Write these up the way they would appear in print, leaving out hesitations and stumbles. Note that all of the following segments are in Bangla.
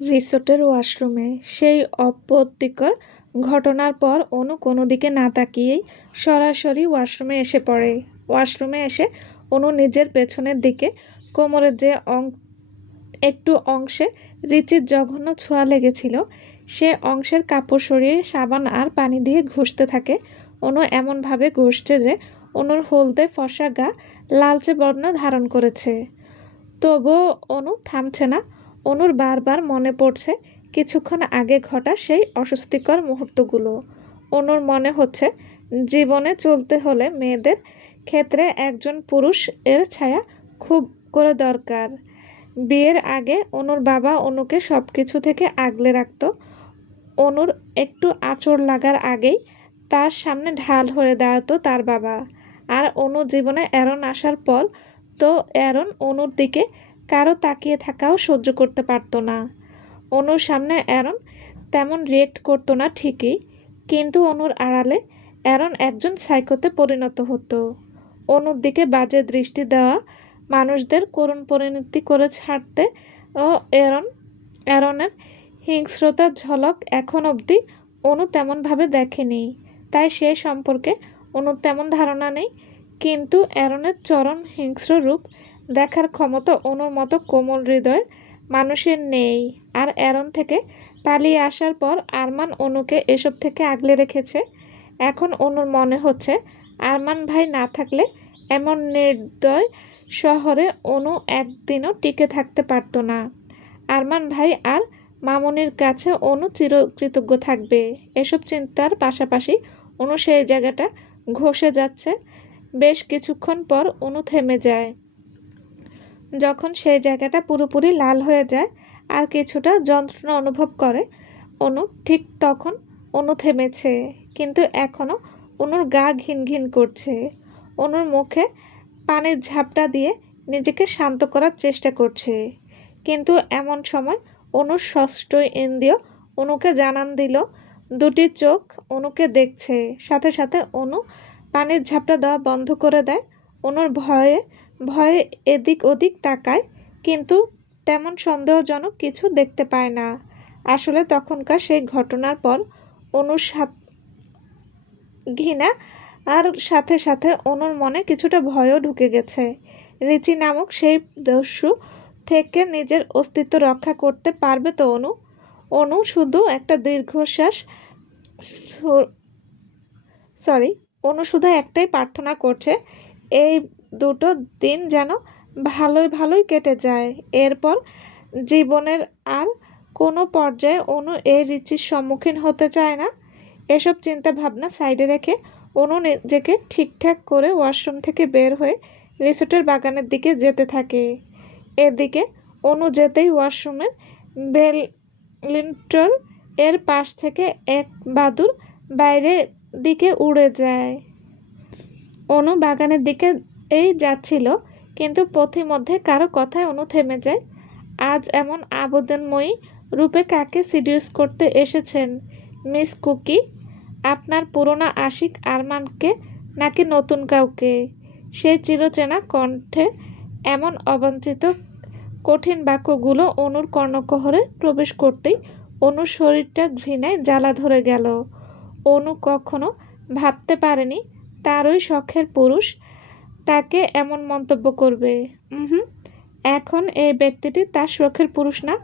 রিসোর্টের ওয়াশরুমে সেই অপ্রীতিকর ঘটনার পর অনু কোনো দিকে না তাকিয়েই সরাসরি ওয়াশরুমে এসে পড়ে। ওয়াশরুমে এসে অনু নিজের পেছনের দিকে কোমরের যে একটু অংশে রিচির জঘন্য ছোঁয়া লেগেছিল সে অংশের কাপড় সরিয়ে সাবান আর পানি দিয়ে ঘষতে থাকে। অনু এমনভাবে ঘষছে যে অনুর হলদে ফর্সা গা লালচে বর্ণ ধারণ করেছে। তবুও অনু থামছে না। অনুর বারবার মনে পড়ছে কিছুক্ষণ আগে ঘটা সেই অস্বস্তিকর মুহূর্তগুলো। অনুর মনে হচ্ছে জীবনে চলতে হলে মেয়েদের ক্ষেত্রে একজন পুরুষ এর ছায়া খুব করে দরকার। বিয়ের আগে অনুর বাবা অনুকে সব কিছু থেকে আগলে রাখত। অনুর একটু আঁচড় লাগার আগেই তার সামনে ঢাল হয়ে দাঁড়াতো তার বাবা। আর অনু জীবনে অ্যারন আসার পর তো অ্যারন অনুর দিকে কারো তাকিয়ে থাকাও সহ্য করতে পারতো না। অনুর সামনে অ্যারন তেমন রিয়েক্ট করতো না ঠিকই, কিন্তু অনুর আড়ালে অ্যারন একজন সাইকোতে পরিণত হতো। অনুর দিকে বাজে দৃষ্টি দেওয়া মানুষদের করুণ পরিণতি করে ছাড়তে ও অ্যারনের হিংস্রতার ঝলক এখন অবধি অনু তেমনভাবে দেখেনি, তাই সে সম্পর্কে অনুর তেমন ধারণা নেই। কিন্তু অ্যারনের চরম হিংস্র রূপ দেখার ক্ষমতা অনুর মতো কোমল হৃদয়ের মানুষের নেই। আর অ্যারন থেকে পালিয়ে আসার পর আরমান অনুকে এসব থেকে আগলে রেখেছে। এখন অনুর মনে হচ্ছে আরমান ভাই না থাকলে এমন নির্দয় শহরে অনু একদিনও টিকে থাকতে পারতো না। আরমান ভাই আর মামুনির কাছে অনু চিরকৃতজ্ঞ থাকবে। এসব চিন্তার পাশাপাশি অনু সেই জায়গাটা ঘষে যাচ্ছে। বেশ কিছুক্ষণ পর অনু থেমে যায়। যখন সেই জায়গাটা পুরোপুরি লাল হয়ে যায় আর কিছুটা যন্ত্রণা অনুভব করে অনু, ঠিক তখন অনু থেমেছে। কিন্তু এখনও অনুর গা ঘিন ঘিন করছে। অনুর মুখে পানির ঝাপটা দিয়ে নিজেকে শান্ত করার চেষ্টা করছে। কিন্তু এমন সময় অনুর ষষ্ঠ ইন্দ্রিয় অনুকে জানান দিল দুটি চোখ অনুকে দেখছে। সাথে সাথে অনু পানির ঝাপটা দেওয়া বন্ধ করে দেয়। অনুর ভয়ে ভয়ে এদিক ওদিক তাকায়, কিন্তু তেমন সন্দেহজনক কিছু দেখতে পায় না। আসলে তখনকার সেই ঘটনার পর অনুর ঘৃণা আর সাথে সাথে অনুর মনে কিছুটা ভয়ও ঢুকে গেছে। রিচি নামক সেই দস্যু থেকে নিজের অস্তিত্ব রক্ষা করতে পারবে তো অনু? অনু শুধু একটা দীর্ঘশ্বাস সরি অনু শুধু একটাই প্রার্থনা করছে, এই দুটো দিন যেন ভালোই ভালোই কেটে যায়। এরপর জীবনের আর কোনো পর্যায়ে অনু এই রিচির সম্মুখীন হতে চায় না। এসব চিন্তা ভাবনা সাইডে রেখে অনু নিজেকে ঠিকঠাক করে ওয়াশরুম থেকে বের হয়ে রিসোর্টের বাগানের দিকে যেতে থাকে। এদিকে অনু যেতেই ওয়াশরুমের বেলিন্টর এর পাশ থেকে এক বাদুড় বাইরের দিকে উড়ে যায়। অনু বাগানের দিকে যাচ্ছিল, কিন্তু পথিমধ্যে কারো কথায় অনু থেমে যায়। আজ এমন আবেদনময়ী রূপে কাকে সিডিউস করতে এসেছেন মিস কুকি? আপনার পুরনো আশিক আরমানকে নাকি নতুন কাউকে? সেই চিরচেনা কণ্ঠে এমন অবাঞ্ছিত কঠিন বাক্যগুলো অনুর কর্ণকুহরে প্রবেশ করতেই অনুর শরীরটা ঘৃণায় জ্বালা ধরে গেল। অনু কখনো ভাবতে পারেনি তার ওই শখের পুরুষ তাকে এমন মন্তব্য করবে। এখন এই ব্যক্তিটি তার শখের পুরুষ না,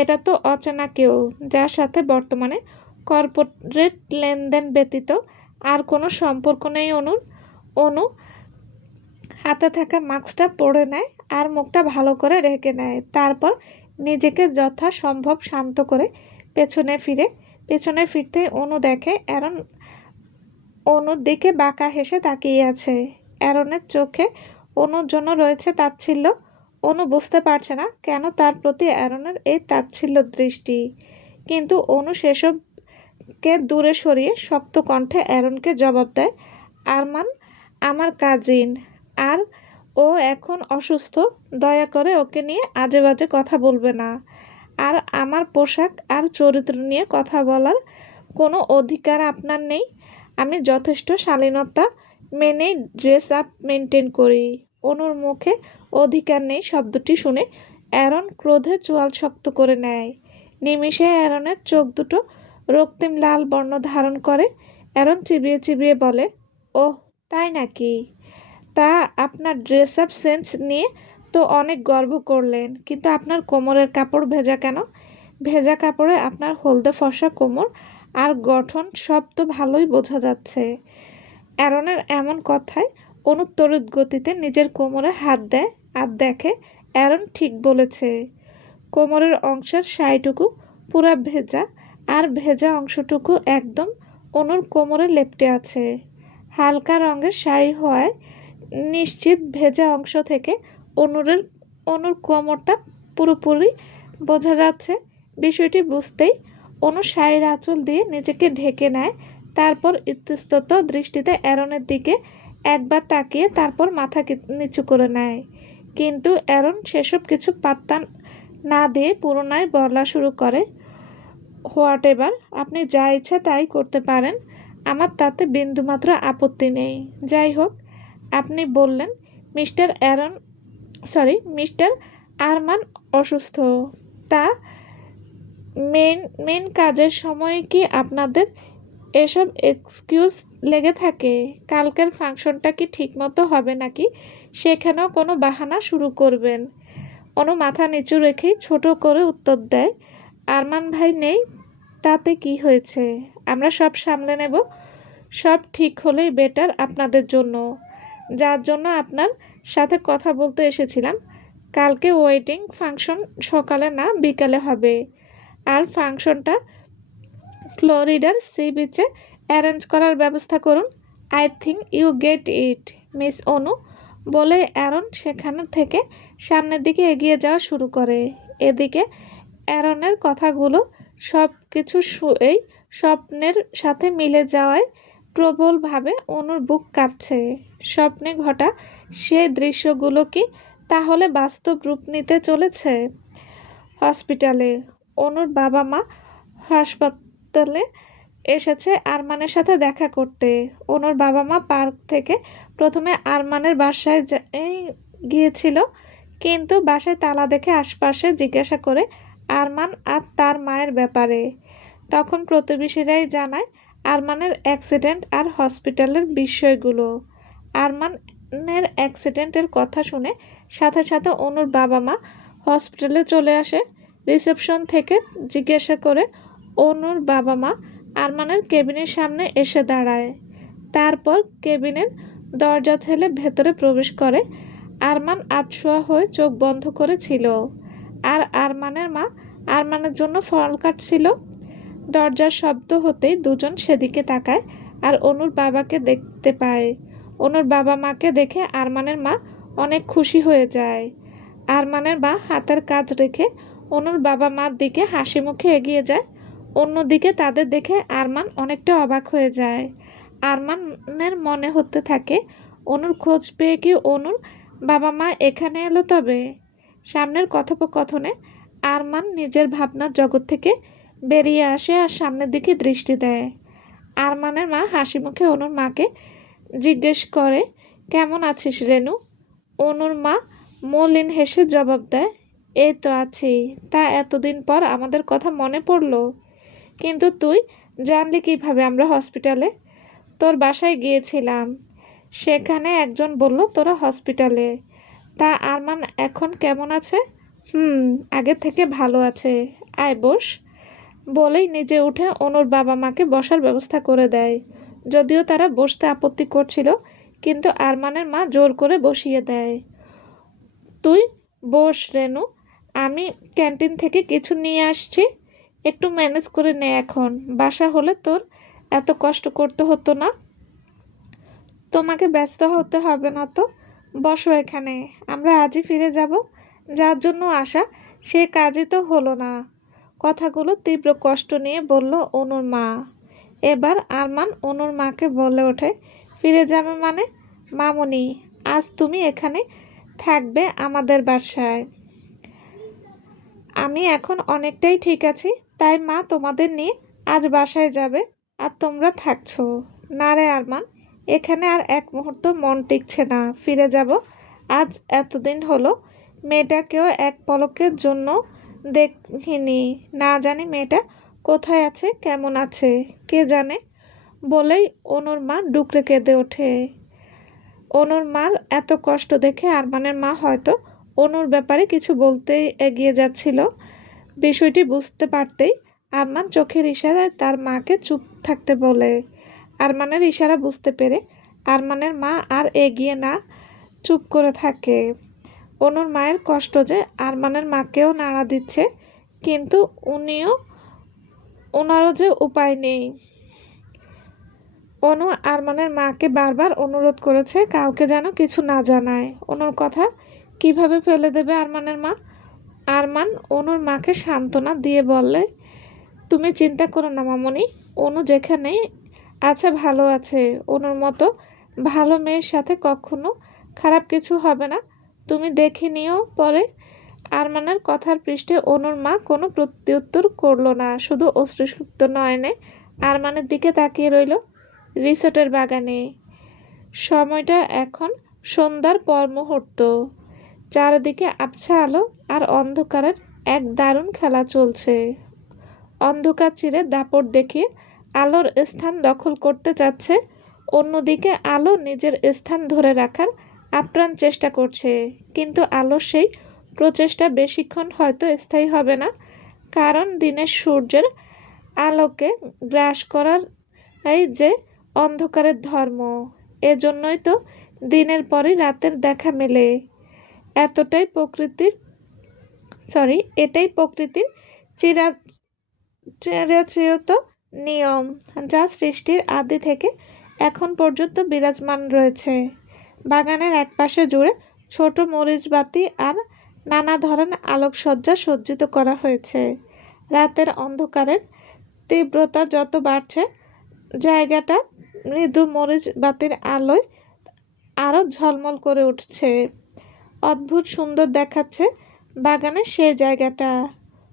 এটা তো অচেনা কেউ, যার সাথে বর্তমানে কর্পোরেট লেনদেন ব্যতীত আর কোনো সম্পর্ক নেই অনুর। অনু হাতে থাকা মাস্কটা পরে নেয় আর মুখটা ভালো করে ঢেকে নেয়। তারপর নিজেকে যথাসম্ভব শান্ত করে পেছনে ফিরতেই অনু দেখে অ্যারন অনুর দিকে বাঁকা হেসে তাকিয়ে আছে। অ্যারনের চোখে অনুর জন্য রয়েছে তাচ্ছিল্য। অনু বুঝতে পারছে না কেন তার প্রতি অ্যারনের এই তাচ্ছিল্য দৃষ্টি, কিন্তু অনু সেসবকে দূরে সরিয়ে শক্ত কণ্ঠে অ্যারনকে জবাব দেয়, আরমান আমার কাজিন, আর ও এখন অসুস্থ। দয়া করে ওকে নিয়ে আজে বাজে কথা বলবে না। আর আমার পোশাক আর চরিত্র নিয়ে কথা বলার কোনো অধিকার আপনার নেই। আমি যথেষ্ট শালীনতা মেনেই ড্রেস আপ মেনটেন করি। অনুর মুখে অধিকার নেই শব্দটি শুনে অ্যারন ক্রোধে চোয়াল শক্ত করে নেয়। নিমিষে অ্যারনের চোখ দুটো রক্তিম লাল বর্ণ ধারণ করে। অ্যারন চিবিয়ে চিবিয়ে বলে, ওহ তাই নাকি? তা আপনার ড্রেস আপ সেন্স নিয়ে তো অনেক গর্ব করলেন, কিন্তু আপনার কোমরের কাপড় ভেজা কেন? ভেজা কাপড়ে আপনার হলদে ফর্সা কোমর আর গঠন সব তো ভালোই বোঝা যাচ্ছে। অ্যারনের এমন কথায় অনু তড়িৎ গতিতে নিজের কোমরে হাত দেয় আর দেখে অ্যারন ঠিক বলেছে। কোমরের অংশের শাড়িটুকু পুরা ভেজা, আর ভেজা অংশটুকু একদম অনুর কোমরে লেপ্টে আছে। হালকা রঙের শাড়ি হওয়ায় নিশ্চিত ভেজা অংশ থেকে অনুর কোমরটা পুরোপুরি বোঝা যাচ্ছে। বিষয়টি বুঝতেই অনু শাড়ির আঁচল দিয়ে নিজেকে ঢেকে নেয়। তারপর ইতস্তত দৃষ্টিতে অ্যারনের দিকে একবার তাকিয়ে তারপর মাথা নিচু করে নেয়। কিন্তু অ্যারন সেসব কিছু পাত্তা না দিয়ে পুনরায় বলা শুরু করে, হোয়াট এভার, আপনি যা ইচ্ছা তাই করতে পারেন, আমার তাতে বিন্দুমাত্র আপত্তি নেই। যাই হোক, আপনি বললেন মিস্টার আরমান অসুস্থ। তা মেন কাজের সময় কি আপনাদের এসব এক্সকিউজ লেগে থাকে? কালকের ফাংশনটা কি ঠিকমতো হবে নাকি সেখানেও কোনো বাহানা শুরু করবেন? অনু মাথা নিচু রেখেই ছোট করে উত্তর দেয়, আরমান ভাই নেই তাতে কি হয়েছে, আমরা সব সামলে নেব। সব ঠিক হলেই বেটার আপনাদের জন্য। যার জন্য আপনার সাথে কথা বলতে এসেছিলাম, কালকে ওয়েডিং ফাংশন সকালে না বিকালে হবে, আর ফাংশনটা ফ্লোরিডার সি বিচে অ্যারেঞ্জ করার ব্যবস্থা করুন। I think you get it, miss Anu. বলে অ্যারন সেখান থেকে সামনের দিকে এগিয়ে যাওয়া শুরু করে। এদিকে অ্যারনের কথাগুলো সব কিছু এই স্বপ্নের সাথে মিলে যাওয়ায় প্রবলভাবে অনুর বুক কাঁপছে। স্বপ্নে ঘটা সেই দৃশ্যগুলো কি তাহলে বাস্তব রূপ নিতে চলেছে? হসপিটালে অনুর বাবা মা হাসপাতালে এসেছে আরমানের সাথে দেখা করতে। অনুর বাবা মা পার্ক থেকে প্রথমে আরমানের বাসায় গিয়েছিল, কিন্তু বাসায় তালা দেখে আশপাশে জিজ্ঞাসা করে আরমান আর তার মায়ের ব্যাপারে। তখন প্রতিবেশীরাই জানায় আরমানের অ্যাক্সিডেন্ট আর হসপিটালের বিষয়গুলো। আরমানের অ্যাক্সিডেন্টের কথা শুনে সাথে সাথে অনুর বাবা মা হসপিটালে চলে আসে। রিসেপশন থেকে জিজ্ঞাসা করে অনুর বাবা মা আরমানের কেবিনের সামনে এসে দাঁড়ায়। তারপর কেবিনের দরজা ঠেলে ভেতরে প্রবেশ করে। আরমান আধশোয়া হয়ে চোখ বন্ধ করেছিল, আর আরমানের মা আরমানের জন্য ফল কাটছিল। দরজার শব্দ হতেই দুজন সেদিকে তাকায় আর অনুর বাবাকে দেখতে পায়। অনুর বাবা মাকে দেখে আরমানের মা অনেক খুশি হয়ে যায়। আরমানের মা হাতের কাজ রেখে অনুর বাবা মার দিকে হাসি মুখে এগিয়ে যায়। অন্যদিকে তাদের দেখে আরমান অনেকটা অবাক হয়ে যায়। আরমানের মনে হতে থাকে, অনুর খোঁজ পেয়ে কি অনুর বাবা মা এখানে এলো তবে? সামনের কথোপকথনে আরমান নিজের ভাবনার জগৎ থেকে বেরিয়ে আসে আর সামনের দিকে দৃষ্টি দেয়। আরমানের মা হাসি মুখে অনুর মাকে জিজ্ঞেস করে, কেমন আছিস রেনু? অনুর মা মলিন হেসে জবাব দেয়, এই তো আছি। তা এতদিন পর আমাদের কথা মনে পড়লো? কিন্তু তুই জানলি কিভাবে আমরা হসপিটালে? তোর বাসায় গিয়েছিলাম, সেখানে একজন বলল তোরা হসপিটালে। তা আরমান এখন কেমন আছে? আগের থেকে ভালো আছে, আয় বস। বলেই নিজে উঠে অনুর বাবা মাকে বসার ব্যবস্থা করে দেয়। যদিও তারা বসতে আপত্তি করছিল, কিন্তু আরমানের মা জোর করে বসিয়ে দেয়। তুই বস রেনু, আমি ক্যান্টিন থেকে কিছু নিয়ে আসছি, একটু ম্যানেজ করে নে। এখন বাসা হলে তোর এত কষ্ট করতে হতো না। তোমাকে ব্যস্ত হতে হবে না তো, বসো এখানে। আমরা আজই ফিরে যাব, যার জন্য আসা সে কাজই তো হলো না। কথাগুলো তীব্র কষ্ট নিয়ে বলল অনুর মা। এবার আরমান অনুর মাকে বলে ওঠে, ফিরে যাবে মানে? মামুনি, আজ তুমি এখানে থাকবে আমাদের বাসায়। আমি এখন অনেকটাই ঠিক আছি, তাই মা তোমাদের নিয়ে আজ বাসায় যাবে আর তোমরা থাকছো। না রে আরমান, এখানে আর এক মুহূর্ত মন টিকছে না, ফিরে যাব। আজ এতদিন হলো মেয়েটাকেও এক পলকের জন্য দেখিনি, না জানি মেয়েটা কোথায় আছে, কেমন আছে, কে জানে বলেই অনুর মা ডুকরে কেঁদে ওঠে। অনুর মার এত কষ্ট দেখে আরমানের মা হয়তো অনুর ব্যাপারে কিছু বলতেই এগিয়ে যাচ্ছিল। বিষয়টি বুঝতে পারতেই আরমান চোখের ইশারায় তার মাকে চুপ থাকতে বলে। আরমানের ইশারা বুঝতে পেরে আরমানের মা আর এগিয়ে না চুপ করে থাকে। অনুর মায়ের কষ্ট যে আরমানের মাকেও নাড়া দিচ্ছে, কিন্তু ওনারও যে উপায় নেই। অনু আরমানের মাকে বারবার অনুরোধ করেছে কাউকে যেন কিছু না জানায়। অনুর কথা কিভাবে ফেলে দেবে আরমানের মা? আরমান অনুর মাকে সান্ত্বনা দিয়ে বললে, তুমি চিন্তা করো না মামনি, অনু যেখানেই আছে ভালো আছে। অনুর মতো ভালো মেয়ের সাথে কখনো খারাপ কিছু হবে না, তুমি দেখে নিও পরে। আরমানের কথার পৃষ্ঠে অনুর মা কোনো প্রত্যুত্তর করল না, শুধু অশ্রুসিক্ত নয়নে আরমানের দিকে তাকিয়ে রইল। রিসোর্টের বাগানে সময়টা এখন সন্ধ্যার পর মুহূর্ত। চারদিকে আবছা আলো আর অন্ধকারের এক দারুণ খেলা চলছে। অন্ধকার চিরে দাপট দেখিয়ে আলোর স্থান দখল করতে চাচ্ছে, অন্যদিকে আলো নিজের স্থান ধরে রাখার আপ্রাণ চেষ্টা করছে। কিন্তু আলোর সেই প্রচেষ্টা বেশিক্ষণ হয়তো স্থায়ী হবে না, কারণ দিনের সূর্যের আলোকে গ্রাস করার এই যে অন্ধকারের ধর্ম, এজন্যই তো দিনের পরই রাতের দেখা মেলে। এটাই প্রকৃতির চিরাচরিত নিয়ম, যা সৃষ্টির আদি থেকে এখন পর্যন্ত বিরাজমান রয়েছে। বাগানের একপাশে জুড়ে ছোট মরিচবাতি আর নানা ধরনের আলোকসজ্জা সজ্জিত করা হয়েছে। রাতের অন্ধকারের তীব্রতা যত বাড়ছে, জায়গাটা মৃদু মরিচ বাতির আলোয় আরও ঝলমল করে উঠছে। অদ্ভুত সুন্দর দেখাচ্ছে বাগানের সেই জায়গাটা।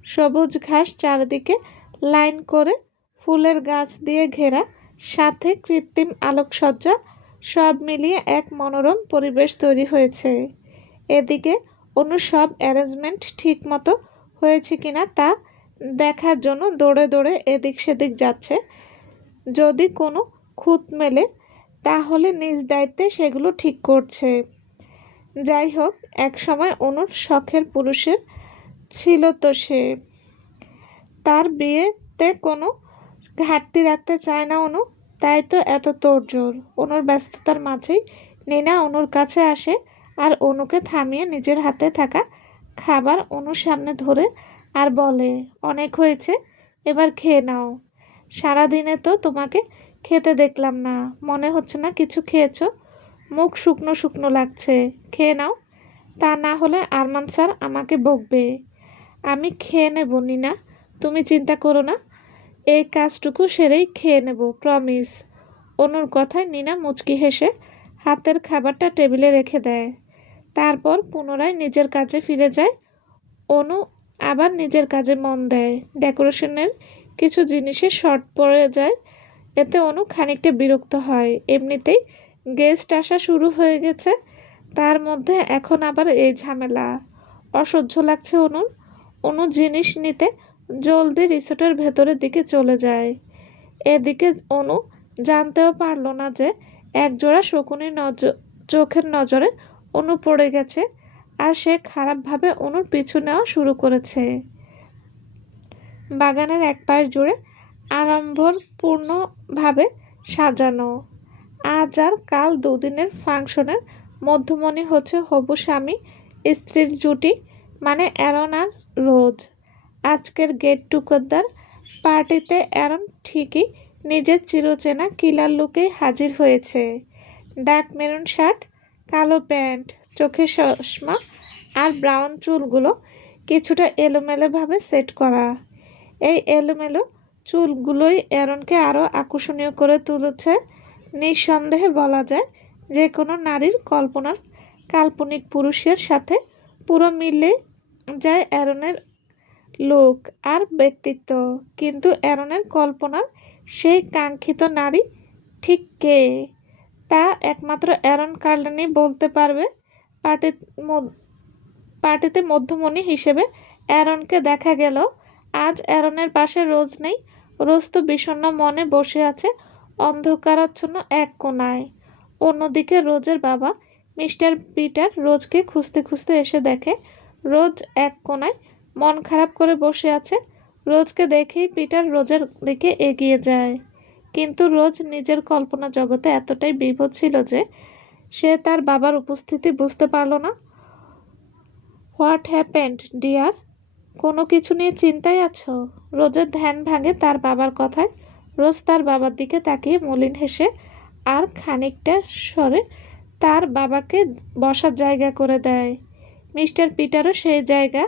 সবুজ ঘাস চারিদিকে লাইন করে, ফুলের গাছ দিয়ে ঘেরা, সাথে কৃত্রিম আলোকসজ্জা, সব মিলিয়ে এক মনোরম পরিবেশ তৈরি হয়েছে। এদিকে অন্য সব অ্যারেঞ্জমেন্ট ঠিক মতো হয়েছে কিনা তা দেখার জন্য দৌড়ে দৌড়ে এদিক সেদিক যাচ্ছে। যদি কোনো খুঁত মেলে তাহলে নিজ দায়িত্বে সেগুলো ঠিক করছে। যাই হোক, একসময় অনুর শখের পুরুষের ছিল তো সে। তার বিয়েতে কোনো ঘাটতি রাখতে চায় না অনু, তাই তো এত তোড়জোড়। অনুর ব্যস্ততার মাঝেই নীনা অনুর কাছে আসে আর অনুকে থামিয়ে নিজের হাতে থাকা খাবার অনুর সামনে ধরে আর বলে, অনেক হয়েছে, এবার খেয়ে নাও। সারাদিনে তো তোমাকে খেতে দেখলাম না, মনে হচ্ছে না কিছু খেয়েছো, মুখ শুকনো শুকনো লাগছে, খেয়ে নাও, তা না হলে আরমান স্যার আমাকে বকবে। আমি খেয়ে নেব নীনা, তুমি চিন্তা করো না, এই কাজটুকু সেরেই খেয়ে নেব, প্রমিস। অনুর কথায় নীনা মুচকি হেসে হাতের খাবারটা টেবিলে রেখে দেয়। তারপর পুনরায় নিজের কাজে ফিরে যায়। অনু আবার নিজের কাজে মন দেয়। ডেকোরেশনের কিছু জিনিসে শর্ট পড়ে যায়, এতে অনু খানিকটা বিরক্ত হয়। এমনিতেই গেস্ট আসা শুরু হয়ে গেছে, তার মধ্যে এখন আবার এই ঝামেলা। অসহ্য লাগছে অনুর। অনু জিনিস নিতে জলদি রিসোর্টের ভেতরের দিকে চলে যায়। এদিকে অনু জানতেও পারল না যে একজোড়া শকুনির চোখের নজরে অনু পড়ে গেছে, আর সে খারাপভাবে অনুর পিছু নেওয়া শুরু করেছে। বাগানের এক পাশ জুড়ে আড়ম্বরপূর্ণভাবে সাজানো। আজ আর কাল দুদিনের ফাংশনের মধ্যমণি হচ্ছে হবু স্বামী স্ত্রীর জুটি, মানে অ্যারন আর রোজ। আজকের গেট টুগেদার পার্টিতে অ্যারন ঠিকই নিজের চিরচেনা কিলার লুকেই হাজির হয়েছে। ডার্ক মেরুন শার্ট, কালো প্যান্ট, চোখে চশমা আর ব্রাউন চুলগুলো কিছুটা এলোমেলোভাবে সেট করা। এই এলোমেলো চুলগুলোই অ্যারনকে আরও আকর্ষণীয় করে তুলেছে। নিঃসন্দেহে বলা যায় যে কোনো নারীর কল্পনার কাল্পনিক পুরুষের সাথে পুরো মিলে যায় অ্যারনের লুক আর ব্যক্তিত্ব। কিন্তু অ্যারনের কল্পনার সেই কাঙ্ক্ষিত নারী ঠিক কে, তা একমাত্র অ্যারন কার্লেনই বলতে পারবে। পার্টিতে মধ্যমণি হিসেবে অ্যারনকে দেখা গেল। আজ অ্যারনের পাশে রোজ নেই। রোজ তো বিষণ্ণ মনে বসে আছে অন্ধকারাচ্ছন্ন এক কোণায়। অন্যদিকে রোজের বাবা মিস্টার পিটার রোজকে খুঁজতে খুঁজতে এসে দেখে রোজ এক কোণায় মন খারাপ করে বসে আছে। রোজকে দেখেই পিটার রোজের দিকে এগিয়ে যায়, কিন্তু রোজ নিজের কল্পনা জগতে এতটাই বিভোর ছিল যে সে তার বাবার উপস্থিতি বুঝতে পারল না। What happened dear? কোনো কিছু নিয়ে চিন্তায় আছো? রোজের ধ্যান ভাঙে তার বাবার কথায়। রোজ তার বাবার দিকে তাকিয়ে মলিন হেসে আর খানিকটা সরে তার বাবাকে বসার জায়গা করে দেয়। মিস্টার পিটারও সেই জায়গা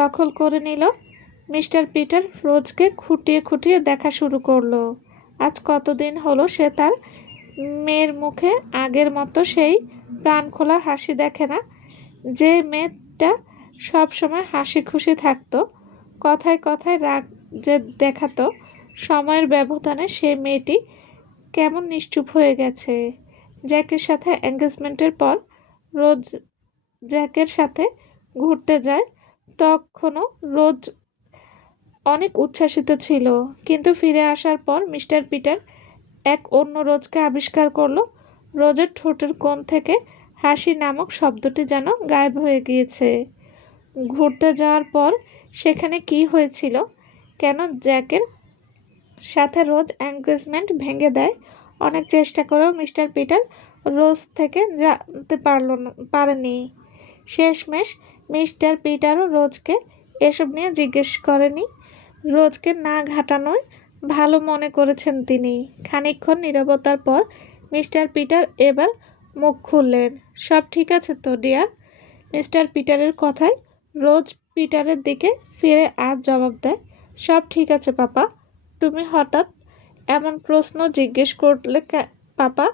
দখল করে নিল। মিস্টার পিটার রোজকে খুঁটিয়ে খুঁটিয়ে দেখা শুরু করলো। আজ কতদিন হলো সে তার মেয়ের মুখে আগের মতো সেই প্রাণখোলা হাসি দেখে না। যে মেয়েটা সবসময় হাসি খুশি থাকতো, কথায় কথায় রাগ যে দেখাতো, সময়ের ব্যবধানে সে মেয়েটি কেমন নিশ্চুপ হয়ে গেছে। জ্যাকের সাথে এঙ্গেজমেন্টের পর রোজ জ্যাকের সাথে ঘুরতে যায়। তখনও রোজ অনেক উচ্ছ্বাসিত ছিল, কিন্তু ফিরে আসার পর মিস্টার পিটার এক অন্য রোজকে আবিষ্কার করলো। রোজের ঠোঁটের কোণ থেকে হাসি নামক শব্দটি যেন গায়েব হয়ে গিয়েছে। ঘুরতে যাওয়ার পর সেখানে কি হয়েছিল, কেন জ্যাকের সাথে রোজ এঙ্গেজমেন্ট ভেঙে দেয়, অনেক চেষ্টা করেও মিস্টার পিটার রোজ থেকে জানতে পারেনি। শেষমেশ মিস্টার পিটারও রোজকে এসব নিয়ে জিজ্ঞেস করেনি। রোজকে না ঘাটানোই ভালো মনে করেছেন তিনি। খানিকক্ষণ নীরবতার পর মিস্টার পিটার এবার মুখ খুললেন। সব ঠিক আছে তো ডিয়ার? মিস্টার পিটারের কথায় রোজ পিটারের দিকে ফিরে আজ জবাব দেয়, সব ঠিক আছে পাপা। তুমি হঠাৎ এমন প্রশ্ন জিজ্ঞেস করলে পাপা?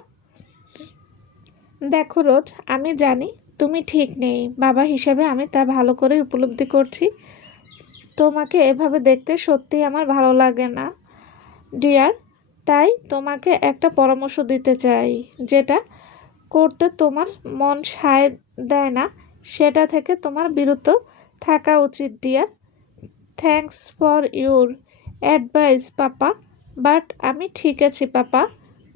দেখো রোজ, আমি জানি তুমি ঠিক নেই। বাবা হিসেবে আমি তা ভালো করে উপলব্ধি করছি। তোমাকে এভাবে দেখতে সত্যিই আমার ভালো লাগে না ডিয়ার। তাই তোমাকে একটা পরামর্শ দিতে চাই। যেটা করতে তোমার মন সায় দেয় না সেটা থেকে তোমার বিরত থাকা উচিত dear. Thanks for your advice papa, but আমি ঠিক আছি পাপা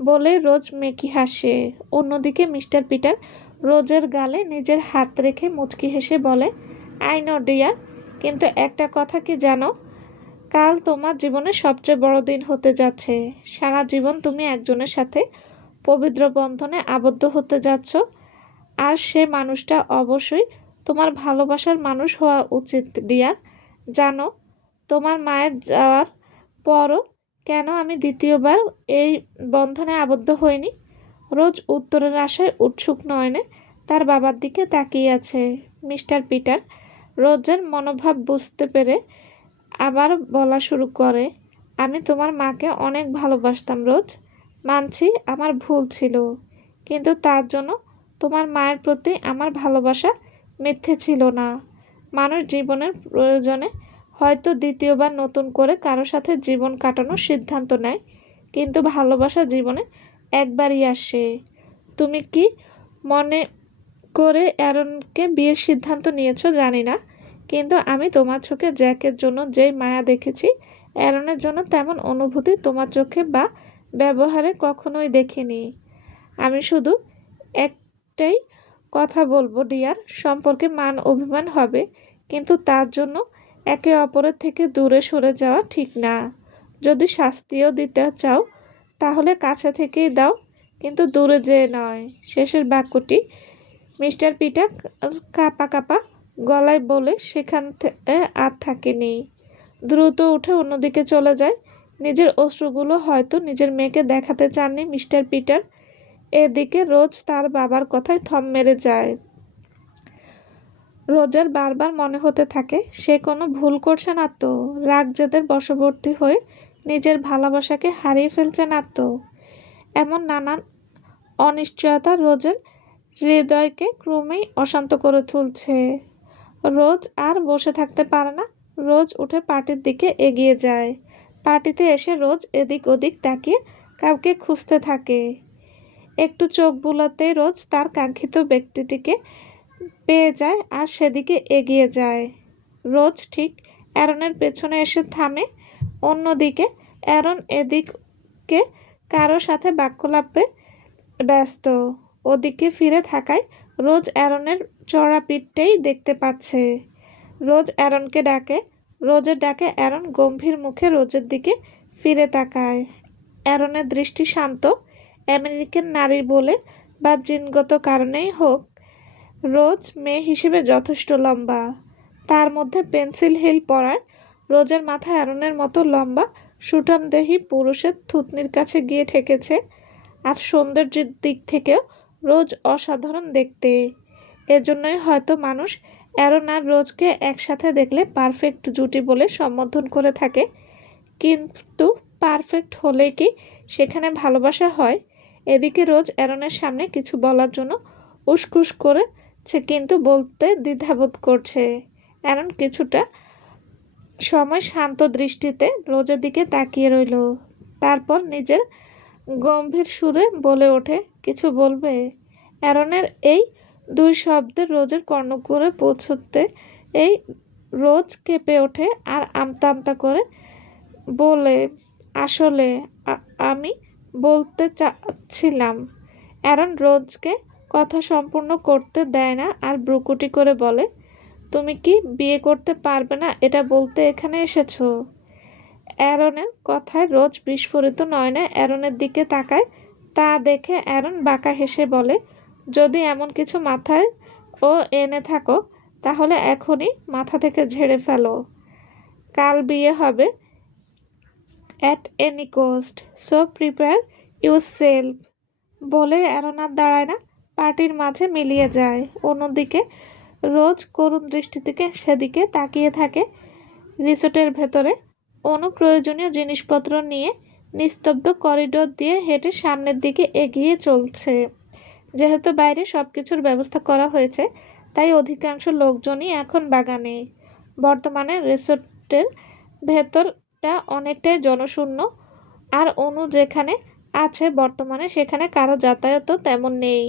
বলে রোজ মেকি হাসে। অন্যদিকে মিস্টার পিটার রোজের গালে নিজের হাত রেখে মুচকি হেসে বলে, আই নো ডিয়ার, কিন্তু একটা কথা কি জানো? কাল তোমার জীবনে সবচেয়ে বড় দিন হতে যাচ্ছে। সারা জীবন তুমি একজনের সাথে পবিত্র বন্ধনে আবদ্ধ হতে যাচ্ছ, আর সে মানুষটা অবশ্যই তোমার ভালোবাসার মানুষ হওয়া উচিত ডিয়ার। জানো, তোমার মায়ের যাওয়ার পরও কেন আমি দ্বিতীয়বার এই বন্ধনে আবদ্ধ হইনি? রোজ উত্তরের আশায় উৎসুক নয়নে তার বাবার দিকে তাকিয়ে আছে। মিস্টার পিটার রোজের মনোভাব বুঝতে পেরে আবার বলা শুরু করে, আমি তোমার মাকে অনেক ভালোবাসতাম রোজ। মানছি আমার ভুল ছিল, কিন্তু তার জন্য তোমার মায়ের প্রতি আমার ভালোবাসা মিথ্যে ছিল না। মানুষ জীবনের প্রয়োজনে হয়তো দ্বিতীয়বার নতুন করে কারো সাথে জীবন কাটানোর সিদ্ধান্ত নেয়, কিন্তু ভালোবাসা জীবনে একবারই আসে। তুমি কি মনে করে অ্যারনকে বিয়ের সিদ্ধান্ত নিয়েছো জানি না, কিন্তু আমি তোমার চোখে জ্যাকের জন্য যেই মায়া দেখেছি, অ্যারনের জন্য তেমন অনুভূতি তোমার চোখে বা ব্যবহারে কখনোই দেখিনি। আমি শুধু একটাই কথা বলবো ডিয়ার, সম্পর্কে মান অভিমান হবে, কিন্তু তার জন্য একে অপরের থেকে দূরে সরে যাওয়া ঠিক না। যদি শাস্তিও দিতে চাও তাহলে কাছে থেকেই দাও, কিন্তু দূরে যেয়ে নয়। শেষের বাক্যটি মিস্টার পিটার কাঁপা কাঁপা গলায় বলে সেখান থেকে আর থাকেনি। দ্রুত উঠে অন্যদিকে চলে যায়। নিজের অশ্রুগুলো হয়তো নিজের মেয়েকে দেখাতে চাননি মিস্টার পিটার। এদিকে রোজ তার বাবার কথায় থম মেরে যায়। রোজের বারবার মনে হতে থাকে সে কোনো ভুল করছে না তো, রাগ জেদের বশবর্তী হয়ে নিজের ভালোবাসাকে হারিয়ে ফেলছে না তো। এমন নানান অনিশ্চয়তা রোজের হৃদয়কে ক্রমেই অশান্ত করে তুলছে। রোজ আর বসে থাকতে পারে না। রোজ উঠে পার্টির দিকে এগিয়ে যায়। পার্টিতে এসে রোজ এদিক ওদিক তাকিয়ে কাউকে খুঁজতে থাকে। একটু চোখ বুলাতেই রোজ তার কাঙ্ক্ষিত ব্যক্তিটিকে পেয়ে যায় আর সেদিকে এগিয়ে যায়। রোজ ঠিক অ্যারনের পেছনে এসে থামে। অন্যদিকে অ্যারন এদিকে কারো সাথে বাক্যলাপে ব্যস্ত। ওদিকে ফিরে থাকায় রোজ অ্যারনের চড়া পিঠটাই দেখতে পাচ্ছে। রোজ অ্যারনকে ডাকে। রোজের ডাকে অ্যারন গম্ভীর মুখে রোজের দিকে ফিরে তাকায়। অ্যারনের দৃষ্টি শান্ত। আমেরিকান নারী বলে বা জিনগত কারণেই হোক, রোজ মেয়ে হিসেবে যথেষ্ট লম্বা। তার মধ্যে পেন্সিল হিল পরায় রোজের মাথা অ্যারনের মতো লম্বা সুঠামদেহী পুরুষের থুতনির কাছে গিয়ে ঠেকেছে। আর সৌন্দর্যের দিক থেকেও রোজ অসাধারণ দেখতে। এজন্যই হয়তো মানুষ অ্যারন আর রোজকে একসাথে দেখলে পারফেক্ট জুটি বলে সম্বোধন করে থাকে। কিন্তু পারফেক্ট হলেই কি সেখানে ভালোবাসা হয়? এদিকে রোজ অ্যারনের সামনে কিছু বলার জন্য উসখুস করেছে, কিন্তু বলতে দ্বিধাবোধ করছে। অ্যারন কিছুটা সময় শান্ত দৃষ্টিতে রোজের দিকে তাকিয়ে রইল। তারপর নিজের গম্ভীর সুরে বলে ওঠে, কিছু বলবে? অ্যারনের এই দুই শব্দে রোজের কর্ণকুহরে পৌঁছতে এই রোজ কেঁপে ওঠে আর আমতা আমতা করে বলে, আসলে আমি বলতে চাচ্ছিলাম। অ্যারন রোজকে কথা সম্পূর্ণ করতে দেয় না আর ব্রুকুটি করে বলে, তুমি কি বিয়ে করতে পারবে না এটা বলতে এখানে এসেছো? অ্যারনের কথায় রোজ বিস্ফোরিত নয়নে অ্যারনের দিকে তাকায়। তা দেখে অ্যারন বাঁকা হেসে বলে, যদি এমন কিছু মাথায় ও এনে থাকো তাহলে এখনই মাথা থেকে ঝেড়ে ফেলো। কাল বিয়ে হবে at any cost, so prepare yourself. বলে অ্যারন আর দাঁড়ায় না, পার্টির মাঝে মিলিয়ে যায়। অন্যদিকে রোজ করুণ দৃষ্টি থেকে সেদিকে তাকিয়ে থাকে। রিসোর্টের ভেতরে অনুপ্রয়োজনীয় জিনিসপত্র নিয়ে নিস্তব্ধ করিডোর দিয়ে হেঁটে সামনের দিকে এগিয়ে চলছে। যেহেতু বাইরে সব কিছুর ব্যবস্থা করা হয়েছে, তাই অধিকাংশ লোকজনই এখন বাগানে। বর্তমানে রিসোর্টের ভেতরটা অনেকটাই জনশূন্য। আর অনু যেখানে আছে বর্তমানে সেখানে কারো যাতায়াতও তেমন নেই।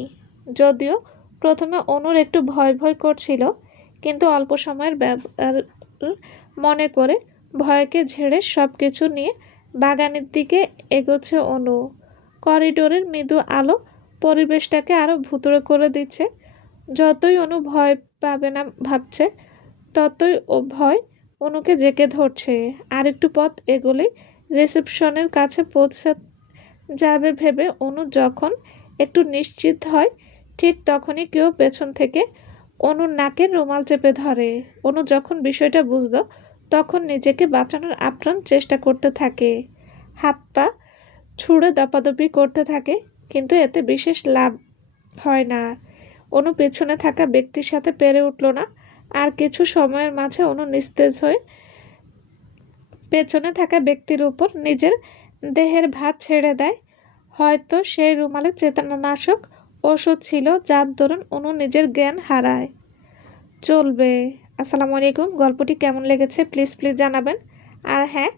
যদিও প্রথমে অনুর একটু ভয় ভয় করছিল, কিন্তু অল্প সময়ের ব্যাপার মনে করে ভয়কে ঝেড়ে সব কিছু নিয়ে বাগানের দিকে এগোচ্ছে অনু। করিডোরের মৃদু আলো পরিবেশটাকে আরও ভুতুড়ে করে দিচ্ছে। যতই অনু ভয় পাবে না ভাবছে, ততই ও ভয় অনুকে জেঁকে ধরছে। আর একটু পথ এগোলেই রিসেপশনের কাছে পৌঁছে যাবে ভেবে অনু যখন একটু নিশ্চিত হয়, ঠিক তখনই কেউ পেছন থেকে অনুর নাকের রুমাল চেপে ধরে। অনু যখন বিষয়টা বুঝল, তখন নিজেকে বাঁচানোর আপ্রাণ চেষ্টা করতে থাকে। হাত পা ছুঁড়ে দপাদপি করতে থাকে, কিন্তু এতে বিশেষ লাভ হয় না। অনু পেছনে থাকা ব্যক্তির সাথে পেরে উঠল না। আর কিছু সময়ের মাঝে অনু নিস্তেজ হয়ে পেছনে থাকা ব্যক্তির উপর নিজের দেহের ভার ছেড়ে দেয়। হয়তো সেই রুমালে চেতনানাশক ওষুধ ছিল, যার দরুন অনু নিজের জ্ঞান হারায়। চলবে। আসসালামু আলাইকুম। গল্পটি কেমন লেগেছে প্লিজ জানাবেন। আর হ্যাঁ,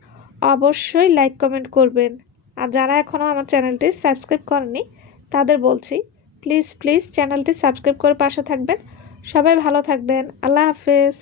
অবশ্যই লাইক কমেন্ট করবেন। আর যারা এখনও আমার চ্যানেলটি সাবস্ক্রাইব করেনি তাদের বলছি, প্লিজ চ্যানেলটি সাবস্ক্রাইব করে পাশে থাকবেন। সবাই ভালো থাকবেন। আল্লাহ হাফেজ।